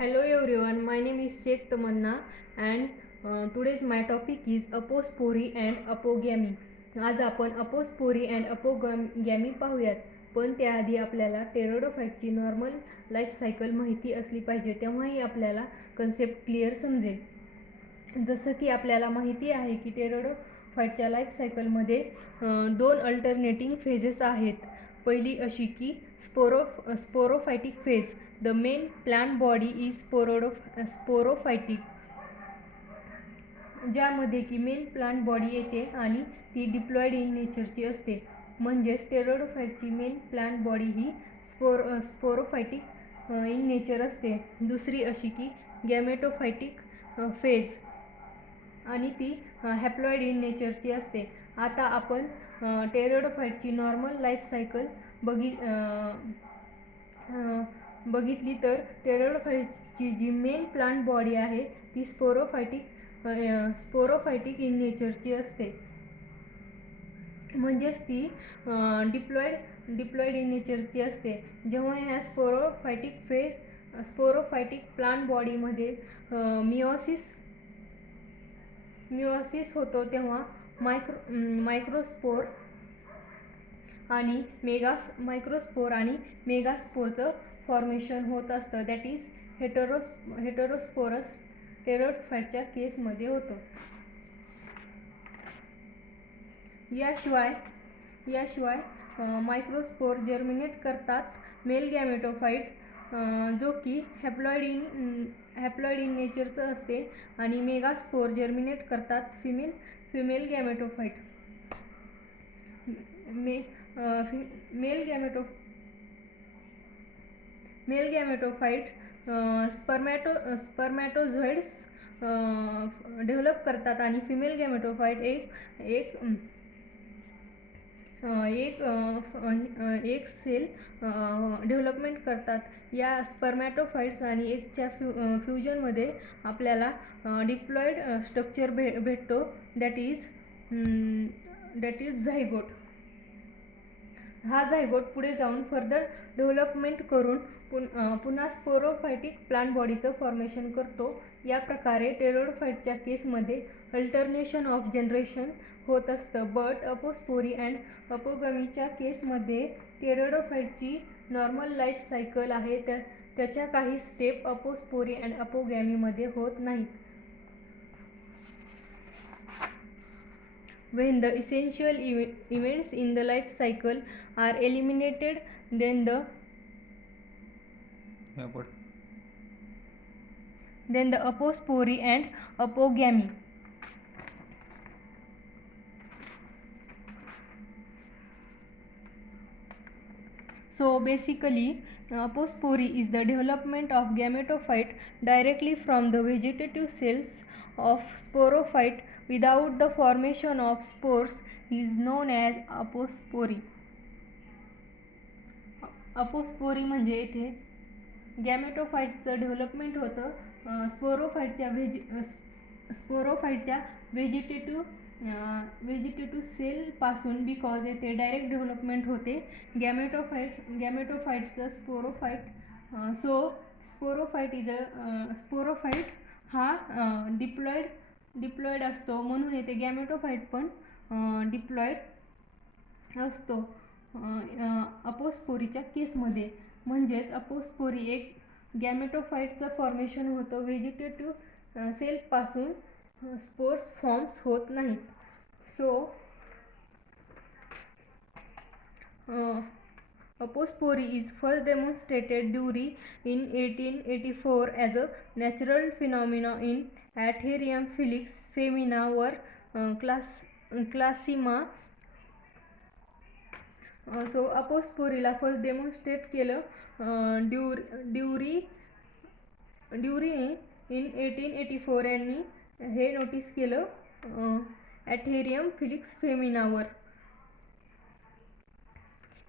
Hello everyone, my name is Sheikh Tamanna and today's my topic is अपोस्पोरी and अपोगॅमी. आज आपण अपोस्पोरी and अपोगॅमी पाहूयात. पण त्याआधी आपल्याला टेरोडोफाइटची नॉर्मल लाईफ सायकल माहिती असली पाहिजे, तेव्हाही आपल्याला कन्सेप्ट क्लिअर समजेल. जसं की आपल्याला माहिती आहे की टेरोडोफाइटच्या लाईफ सायकलमध्ये दोन अल्टरनेटिंग फेजेस आहेत. पहिली अशी की sporophytic phase. The main plant body is sporophytic, ज्यामध्ये की मेन प्लांट बॉडी येते आणि ती डिप्लॉइड इन नेचरची असते. म्हणजेच टेरोडोफाइटची मेन प्लांट बॉडी ही स्पोरोफायटिक इन नेचर असते. दुसरी अशी की गॅमेटोफायटिक फेज आणि ती हॅप्लॉइड इन नेचरची असते. आता आपण टेरोडोफाइटची नॉर्मल लाईफ सायकल बघितली तर टेरोडोफाइटची जी मेन प्लांट बॉडी आहे ती स्पोरोफायटिक इन नेचरची असते. म्हणजेच ती डिप्लॉइड इन नेचरची असते. जेव्हा ह्या स्पोरोफायटिक प्लांट बॉडीमध्ये मिओसिस होतो तेव्हा मायक्रोस्पोर आणि मेगास्पोरचं फॉर्मेशन होत असतं. दॅट इज हेटेरोस्पोरस टेरोडोफाइटच्या केसमध्ये होतं. याशिवाय मायक्रोस्पोर जर्मिनेट करतात मेल गॅमेटोफाइट, जो की हॅप्लॉइड इन नेचरचं असते, आणि मेगास्पोर जर्मिनेट करतात फिमेल गॅमेटोफाइट. मेल गॅमेटोफाइट स्पर्मॅटोझोइड्स डेव्हलप करतात आणि फिमेल गॅमेटोफाइट एक सेल डेव्हलपमेंट करतात. या स्पर्मॅटोफाइट्स आणि एगच्या फ्युजनमध्ये आपल्याला डिप्लॉइड स्ट्रक्चर भेटतो. That is zygote. हा झायगोट पुढे जाऊन फर्दर डेव्हलपमेंट करून पुन्हा स्पोरोफायटिक प्लांट बॉडीचं फॉर्मेशन करतो. या प्रकारे टेरोडोफाइटच्या केसमध्ये अल्टरनेशन ऑफ जनरेशन होत असतं. बट अपोस्पोरी अँड अपोगॅमीच्या केसमध्ये टेरोडोफाइटची नॉर्मल लाईफ सायकल आहे त्याच्या काही स्टेप अपोस्पोरी अँड अपोगॅमीमध्ये होत नाहीत. When the essential events in the life cycle are eliminated, then the apospory and apogamy. So basically, apospory is the development of gametophyte directly from the vegetative cells of sporophyte without the formation of spores is known as apospory. अपोस्पोरी म्हणजे इथे गॅमेटोफाइटचं development होतं स्पोरोफाइटच्या vegetative सेलपासून, because येथे direct development होते गॅमेटोफाइटचं sporophyte. Sporophyte हा diploid असतो, म्हणून येथे गॅमेटोफाइट पण डिप्लॉइड असतो अपोस्पोरीच्या केसमध्ये. म्हणजेच अपोस्पोरी एक गॅमेटोफाइटचं फॉर्मेशन होतं व्हेजिटेटिव्ह सेलपासून, स्पोर्स फॉर्म्स होत नाहीत. So apospory is first demonstrated in 1884 as a natural phenomenon in Atherium felix femina वर क्लासिमा. सो अपोस्पोरीला फर्स्ट डेमॉन्स्ट्रेट केलं ड्युरी इन 1884 यांनी हे नोटीस केलं ॲथेरियम Felix फेमिनावर.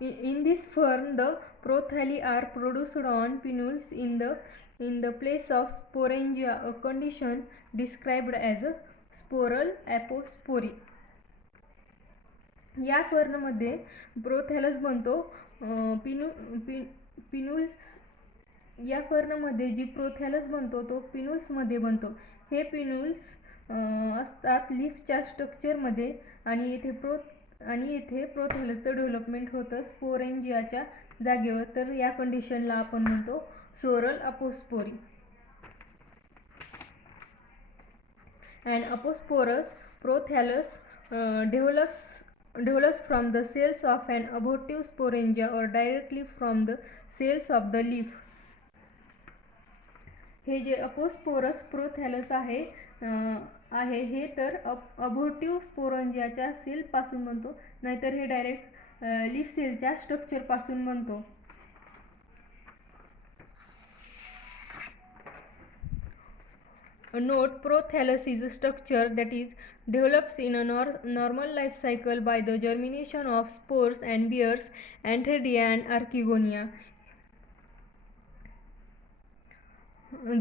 In this fern, the prothali are produced on pinnules in the place of sporangia, a condition described as a sporal apospory. या फर्नमध्ये प्रोथॅलस बनतो. पिनुल्स या फर्नमध्ये जी प्रोथॅलस बनतो तो पिनूल्समध्ये बनतो. हे पिनूल्स असतात लीफच्या स्ट्रक्चरमध्ये आणि येथे प्रोथॅलसचं डेव्हलपमेंट होतं स्पोरेंजियाच्या जागेवर. तर या कंडिशनला आपण म्हणतो सोरल अपोस्पोरी. And aposporous prothallus develops from the cells of an abortive sporangia or directly from the cells of the leaf. हे जे अपोस्पोरस प्रोथॅलस आहे हे तर अबोर्टिव्ह स्पोरंजियाच्या सेलपासून बनतो, नाहीतर हे डायरेक्ट लीफ सेलच्या स्ट्रक्चरपासून बनतो. Note: prothallus is a structure that is develops in a normal life cycle by the germination of spores and bears Antheridia and Archegonia.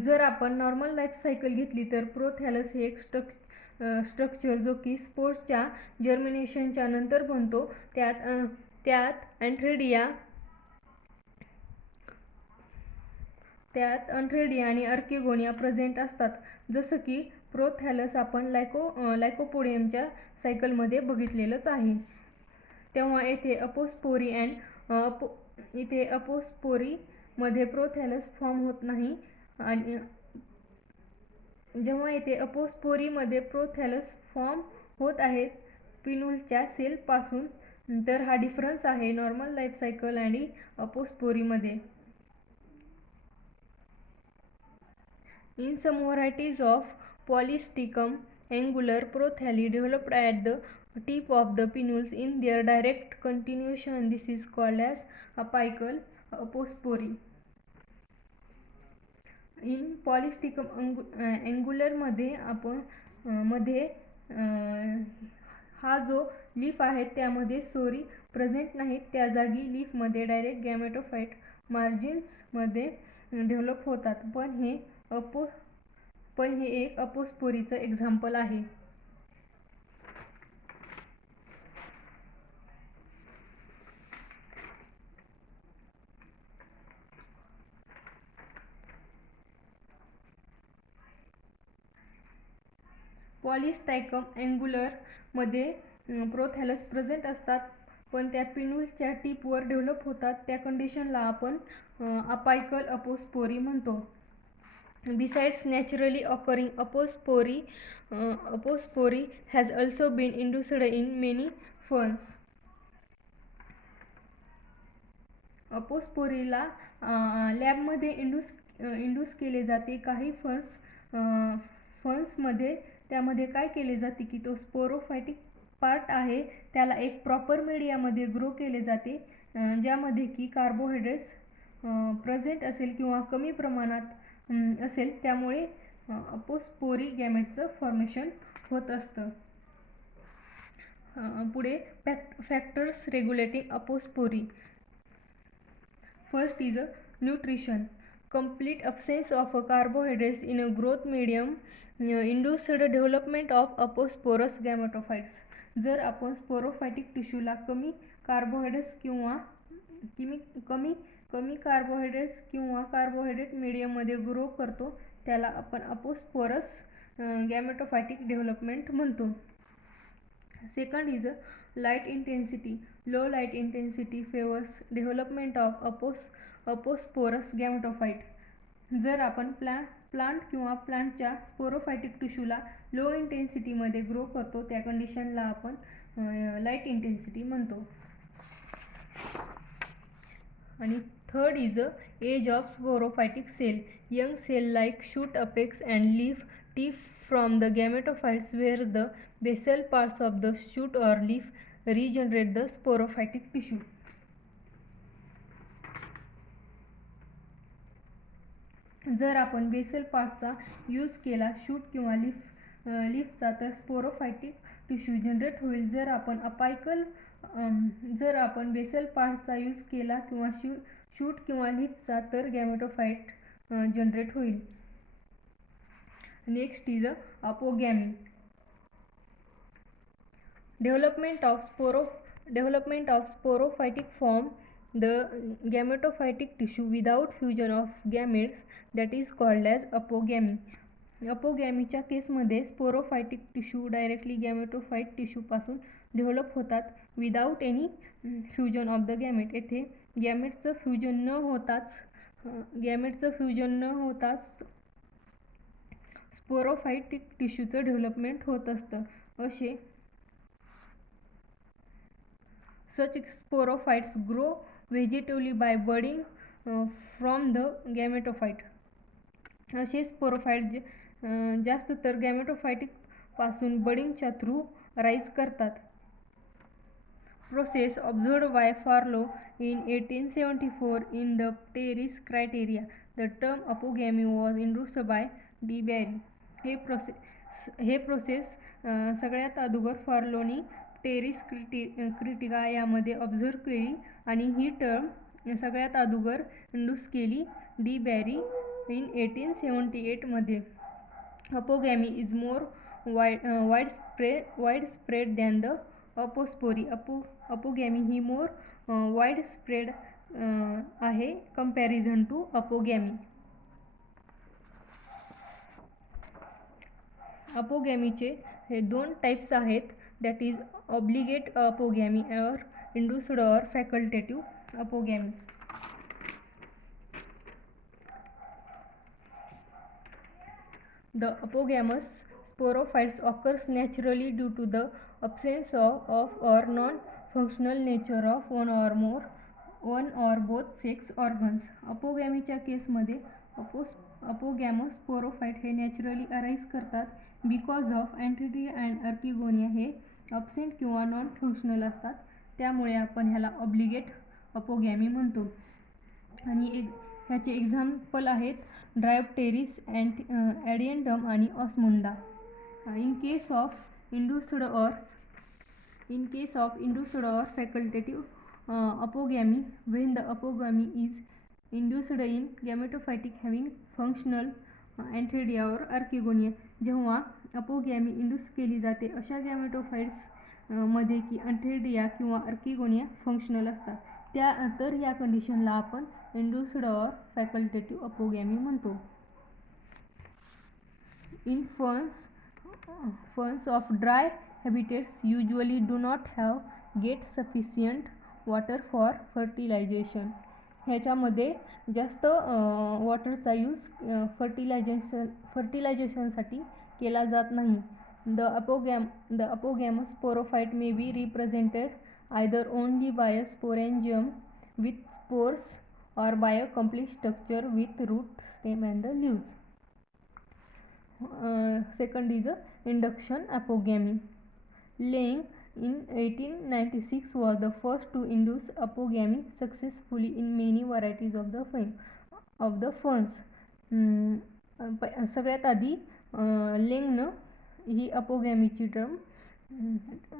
जर आपण नॉर्मल लाईफ सायकल घेतली तर प्रोथॅलस हे एक स्ट्रक्चर जो की स्पोर्सच्या जर्मिनेशनच्या नंतर बनतो. त्यात अँथ्रेडिया आणि अर्किगोनिया प्रेझेंट असतात. जसं की प्रोथॅलस आपण लायकोपोडियमच्या सायकलमध्ये बघितलेलंच आहे. तेव्हा येथे अपोस्पोरीमध्ये प्रोथॅलस फॉर्म होत नाही आणि जेव्हा येथे अपोस्पोरीमध्ये प्रोथॅलस फॉर्म होत आहेत पिनूलच्या सेलपासून, तर हा डिफरन्स आहे नॉर्मल लाईफ सायकल आणि अपोस्पोरीमध्ये. In some varieties of Polystichum angular prothalli developed at the tip of the pinules in their direct continuation. This is called as apical apospory. In Polystichum angular मध्ये हा जो leaf आहे त्यामध्ये sorry present नाहीत. त्या जागी लीफमध्ये direct गॅमेटोफाइट मार्जिन्समध्ये develop होतात. पण हे एक अपोस्पोरीचं एक्झाम्पल आहे. पॉलीस्टायकम अँग्युलर मध्ये प्रोथॅलस प्रेझेंट असतात, पण त्या पिनूल्सच्या टिपवर डेव्हलप होतात. त्या कंडिशनला आपण अपायकल अपोस्पोरी म्हणतो. Besides naturally occurring apospory has also been induced in many ferns. अपोस्पोरीला लॅबमध्ये इंड्यूस केले जाते. काही फर्न्समध्ये त्यामध्ये काय केले जाते की तो स्पोरोफायटिक पार्ट आहे त्याला एक प्रॉपर मीडियामध्ये ग्रो केले जाते, ज्यामध्ये की कार्बोहायड्रेट्स प्रेझेंट असेल किंवा कमी प्रमाणात असेल. त्यामुळे अपोस्पोरी गॅमेटचं फॉर्मेशन होत असतं. पुढे factors regulating apospory. First is nutrition. complete absence of carbohydrates in a growth medium induced development of aposporous gametophytes. जर आपण स्पोरोफायटिक टिश्यूला कमी कार्बोहायड्रेट्स किंवा कार्बोहायड्रेट मीडियममध्ये ग्रो करतो त्याला आपण अपोस्पोरस गॅमेटोफायटिक डेव्हलपमेंट म्हणतो. Second is light intensity. Low light intensity favours development of aposporous gametophyte. जर आपण प्लांट किंवा प्लांटच्या स्पोरोफायटिक टिश्यूला लो इंटेन्सिटीमध्ये ग्रो करतो त्या कंडिशनला आपण लाईट इंटेन्सिटी म्हणतो. आणि third is age of sporophytic cell. Young cell like shoot apex and leaf tip from the gametophytes where the basal parts of the shoot or leaf regenerate the sporophytic tissue. जर आपण basal पार्टचा use केला shoot किंवा लीफचा तर स्पोरोफायटिक tissue generate होईल. जर आपण बेसल पार्टचा यूज केला किंवा शूट किंवा लीफचा तर गॅमेटोफाइट जनरेट होईल. Next is apogamy. Development of sporophytic from the gametophytic tissue without fusion of gametes, that is called as apogamy. अपोगॅमीच्या केसमध्ये स्पोरोफायटिक टिश्यू डायरेक्टली गॅमेटोफाइट टिश्यूपासून डेव्हलप होतात without any fusion of the gamete. येथे गॅमेटचं fusion न होताच स्पोरोफायटिक टिश्यूचं development होत असतं. असे such sporophytes grow vegetatively by budding from the gametophyte. असे sporophyte जास्त तर गॅमेटोफायटिक पासून बडिंगच्या थ्रू राईज करतात. Process observed by Farlow in 1874 in the Terris criteria. The term apogamy was introduced by D. Barry. हे प्रोसेस सगळ्यात अगोदर फार्लोनी terrace क्रिटिका यामध्ये ऑब्झर्व केली आणि ही टर्म सगळ्यात अगोदर इंट्रोड्यूस केली डी बॅरी इन 1878 मध्ये. Apogamy is more widespread than the apospory. Apogamy ही मोर वाईड स्प्रेड आहे कंपॅरिझन टू अपोगॅमी. अपोगॅमीचे हे दोन टाइप्स आहेत, दॅट इज ऑब्लिगेट अपोगॅमी और इंड्यूस्ड और facultative अपोगॅमी. The apogamous sporophytes occurs naturally due to the absence of or non-functional nature of one or both sex organs. अपोगॅमीच्या केसमध्ये अपोगॅमस sporophyte हे naturally arise करतात because of Antheraea and अर्किगोनिया हे absent किंवा non functional असतात. त्यामुळे आपण ह्याला ऑब्लिगेट अपोगॅमी म्हणतो. आणि ह्याचे एक्झाम्पल आहेत ड्रायोप्टेरिस, ॲडिएंटम आणि osmunda. In case of induced और facultative apogamy, when the apogamy is induced in gametophytic having functional antheridia और अर्किगोनिया. जेव्हा अपोगॅमी इंड्यूस केली जाते अशा गॅमेटोफाइट्स मध्ये की अँथेरिया किंवा अर्किगोनिया फंक्शनल असतात, तर या कंडिशनला आपण इंड्यूस्ड और फॅकल्टेटिव्ह अपोगॅमी म्हणतो. In ferns of dry habitats usually do not get sufficient water for fertilization. ह्याच्यामध्ये जास्त वॉटरचा यूज फर्टिलायझेशनसाठी केला जात नाही. The apogamous sporophyte may be represented either only by a sporangium with spores or by a complete structure with root, stem and the leaves. Second is induction apogamy. Lang in 1896 was the first to induce apogamy successfully in many varieties of the ferns. सगळ्यात आधी लेंगनं ही अपोगॅमीची term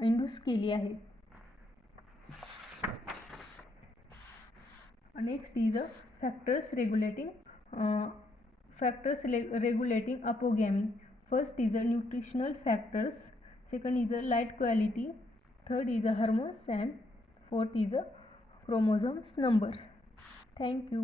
induce केली आहे. Next is factors regulating apogamy. First is nutritional factors, second is light quality, third is hormones, and fourth is chromosomes numbers. Thank you.